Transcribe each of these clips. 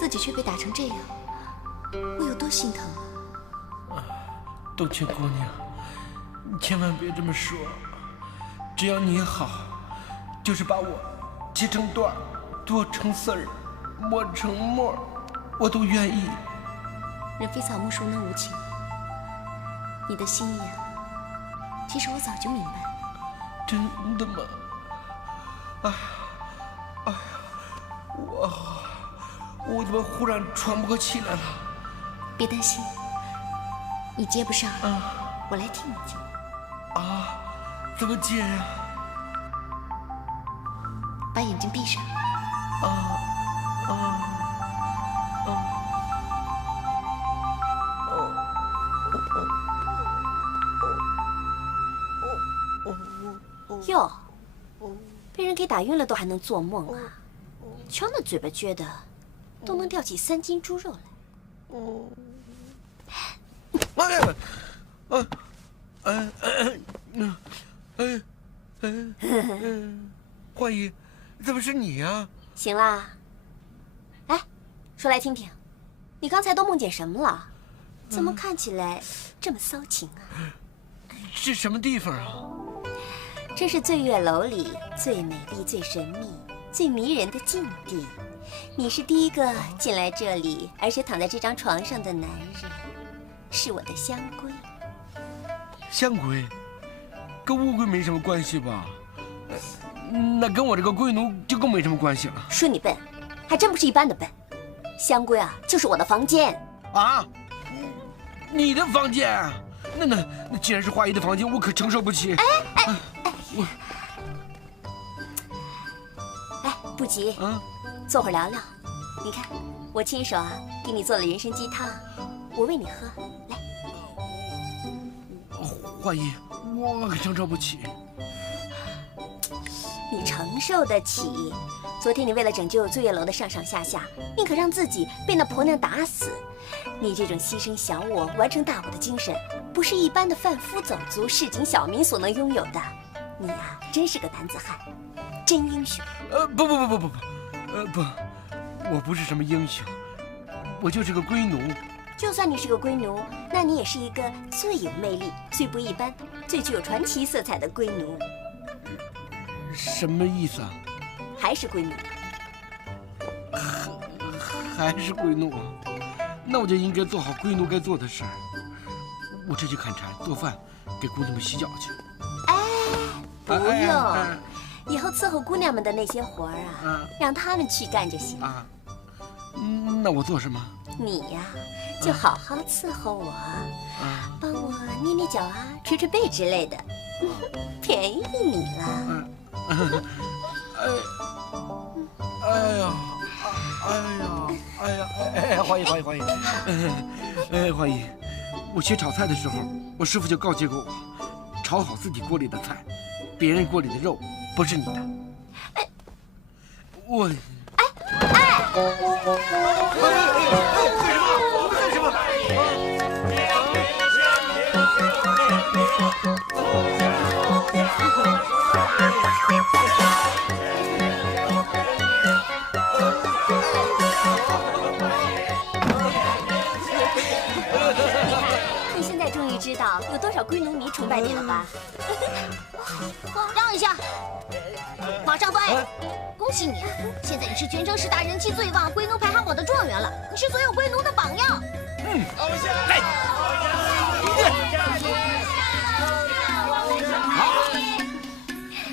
自己却被打成这样，我有多心疼啊！冬青姑娘，你千万别这么说。只要你好，就是把我切成段，剁成丝儿，磨成沫，我都愿意。人非草木，孰能无情？你的心意啊，其实我早就明白。真的吗？哎呀，我怎么忽然喘不过气来了？别担心，你接不上，我来替你接。啊，怎么接呀？把眼睛闭上。哟，被人给打晕了都还能做梦啊？瞧那嘴巴撅的，都能吊起3斤猪肉来。焕姨，怎么是你呀？行啦，哎，说来听听，你刚才都梦见什么了？怎么看起来这么骚情啊？是什么地方啊？这是醉月楼里最美丽、最神秘、最迷人的境地。你是第一个进来这里，而且躺在这张床上的男人，是我的香龟。香龟，跟乌龟没什么关系吧？那跟我这个龟奴就更没什么关系了。说你笨，还真不是一般的笨。香龟啊，就是我的房间。啊？你的房间？那既然是花姨的房间，我可承受不起。不急，坐会儿聊聊。你看，我亲手给你做了人参鸡汤，我喂你喝。来，花姨，我可承受不起。你承受得起？昨天你为了拯救醉月楼的上上下下，宁可让自己被那婆娘打死。你这种牺牲小我、完成大我的精神，不是一般的贩夫走卒、市井小民所能拥有的。你呀，真是个男子汉，真英雄。不，我不是什么英雄，我就是个龟奴。就算你是个龟奴，那你也是一个最有魅力、最不一般、最具有传奇色彩的龟奴。什么意思啊？还是龟奴？还是龟奴？那我就应该做好龟奴该做的事儿。我这去砍柴、做饭，给姑娘们洗脚去。不用，以后伺候姑娘们的那些活儿让他们去干就行。那我做什么？你呀，就好好伺候我，帮我捏捏脚捶捶背之类的，便宜你了。花姨，花姨，我学炒菜的时候，我师傅就告诫过我，炒好自己锅里的菜，别人锅里的肉不是你的。我。干什么？你现在终于知道有多少龟奴迷崇拜你了吧？让一下，马上翻。恭喜你啊！现在你是全城10大人气最旺龟奴排行榜的状元了，你是所有龟奴的榜样。来，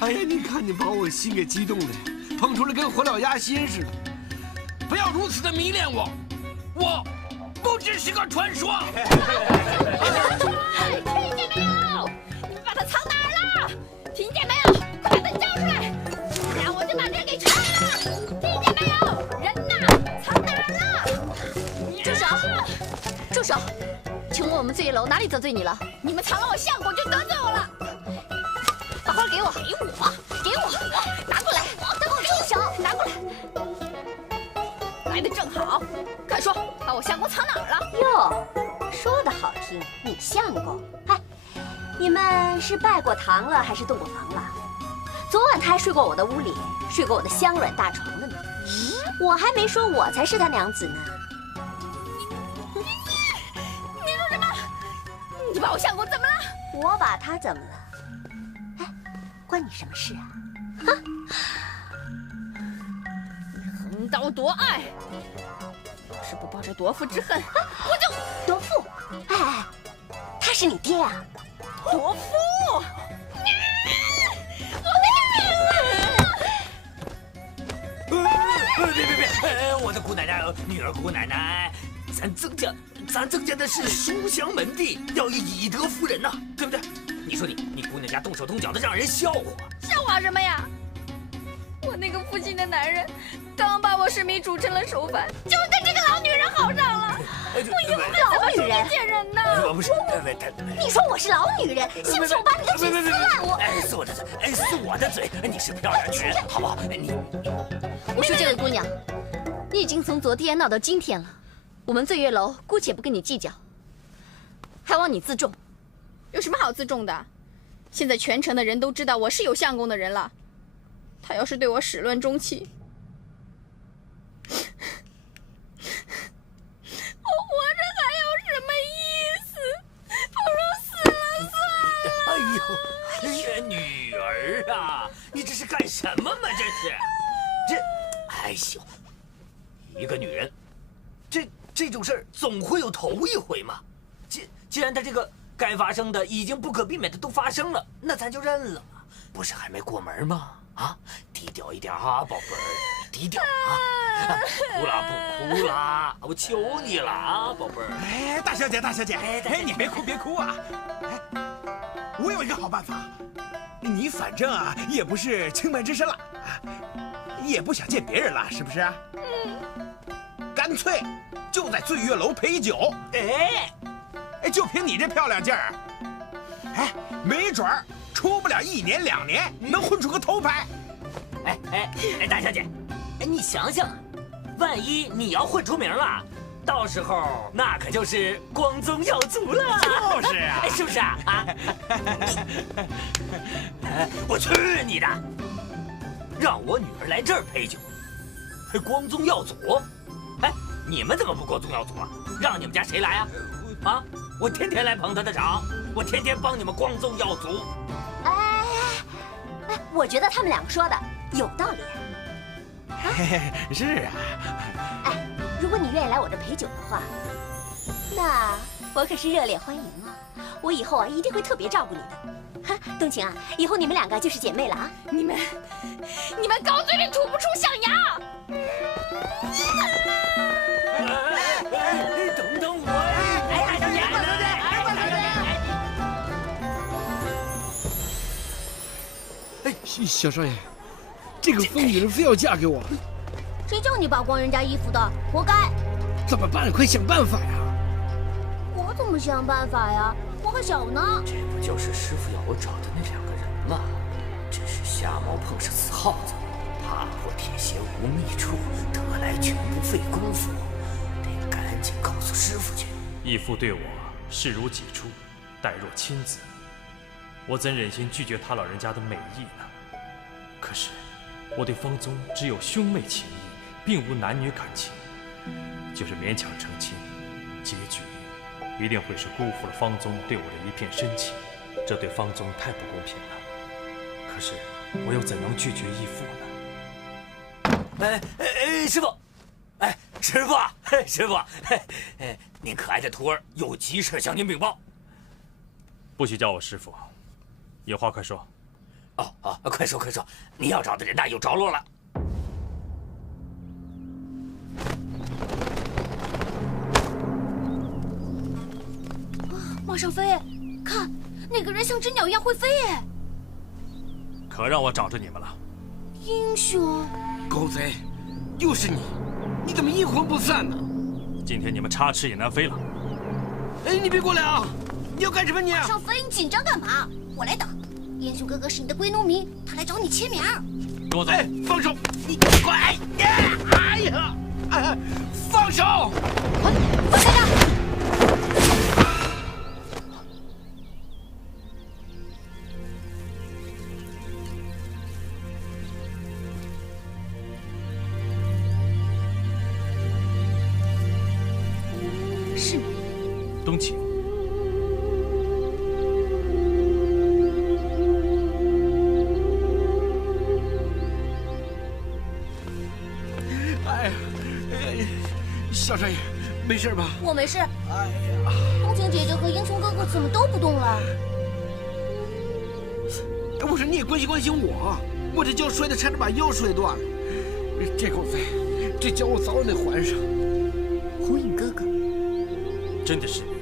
哎呀，你看你把我心给激动的，捧出来跟火燎鸭心似的。不要如此的迷恋我，我不只是个传说。听见没有？你们把他藏哪儿了？听见没有？快把他交出来，不然我就把人给拆了。听见没有？人呢？藏哪儿了？住手！住手！请问我们醉月楼哪里得罪你了？你们藏了我相公就得罪我了。把花给我！给我！拿过来！等我住手！拿过来！来的正好，快说，把我相公藏哪儿了？哟，说的好听，你相公。哎，你们是拜过堂了，还是洞过房了？昨晚他还睡过我的屋里，睡过我的香软大床了呢。我还没说我才是他娘子呢。你说什么？你把我相公怎么了？我把他怎么了？哎，关你什么事啊？啊！横刀夺爱，要是不报这夺父之恨，我就夺父！哎，他是你爹啊！夺父！别！我的姑奶奶，女儿姑奶奶，咱曾家的是书香门第，要以德服人呐，对不对？你说你姑娘家动手动脚的，让人笑话。笑话什么呀？我那个负心的男人，刚把我视迷煮成了熟饭，就跟这个老女人好上了。我以后该怎么出面见人呢？不是，你说我是老女人，信不信我把你的嘴撕烂？撕我的嘴，撕我的嘴！你是漂亮女人，好不好？我说这位姑娘，你已经从昨天闹到今天了，我们醉月楼姑且不跟你计较，还望你自重。有什么好自重的？现在全城的人都知道我是有相公的人了，他要是对我始乱终弃，我活着还有什么意思？不如死了算了。哎呦，女儿啊，你这是干什么嘛？哎呦，一个女人，这种事儿总会有头一回嘛。既然她这个该发生的已经不可避免的都发生了，那咱就认了嘛。不是还没过门吗？啊，低调一点啊，宝贝儿，低调啊！哭了不哭了？我求你了啊，宝贝儿！哎，大小姐，哎，你别哭啊！哎，我有一个好办法，你反正啊也不是清白之身了啊，也不想见别人了，是不是？干脆就在醉月楼陪酒。哎，就凭你这漂亮劲儿，哎，没准儿出不了1年2年，能混出个头牌。哎，大小姐，哎，你想想，万一你要混出名了，到时候那可就是光宗耀祖了。就是啊，哎，是不是啊？我去你的！让我女儿来这儿陪酒，还光宗耀祖？哎，你们怎么不光宗耀祖啊？让你们家谁来啊？啊！我天天来捧她的场，我天天帮你们光宗耀祖。哎，我觉得他们两个说的有道理。是啊。哎，如果你愿意来我这陪酒的话，那我可是热烈欢迎啊！我以后啊一定会特别照顾你的。哈，冬晴啊，以后你们两个就是姐妹了啊！你们高嘴里吐不出象牙！等等我！哎，大小姐，小少爷，这个疯女人非要嫁给我，谁叫你扒光人家衣服的？活该！怎么办？快想办法呀！我怎么想办法呀？我还小呢。这不就是师傅要我找的那2个人吗？真是瞎猫碰上死耗子，踏破铁鞋无觅处，得来全不费功夫。得赶紧告诉师傅去。义父对我视如己出，待若亲子，我怎忍心拒绝他老人家的美意呢？可是我对方宗只有兄妹情谊，并无男女感情，就是勉强成亲，结局一定会是辜负了方宗对我的一片深情，这对方宗太不公平了。可是我又怎能拒绝义父呢？师傅，师傅，您可爱的徒儿有急事向您禀报。不许叫我师傅，有话快说。快说！您要找的人呐有着落了。马上飞，看那个人像只鸟一样会飞耶！可让我找着你们了。英雄，狗贼，又是你！你怎么阴魂不散呢？今天你们插翅也难飞了。哎，你别过来啊！你要干什么你？马上飞，你紧张干嘛？我来打。英雄哥哥是你的归农民，他来找你签名。跟我走！哎，放手！你快！哎呀！放手！放开他！东请。哎，小少爷，没事吧？我没事。哎呀，风情姐姐和英雄哥哥怎么都不动了？我说你也关心关心我，我这脚摔的差点把腰摔断了。这狗贼，这脚我早晚得还上。火影哥哥，真的是你？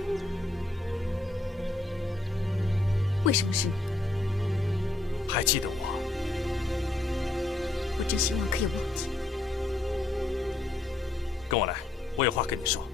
为什么是你？还记得我？我真希望可以忘记。跟我来，我有话跟你说。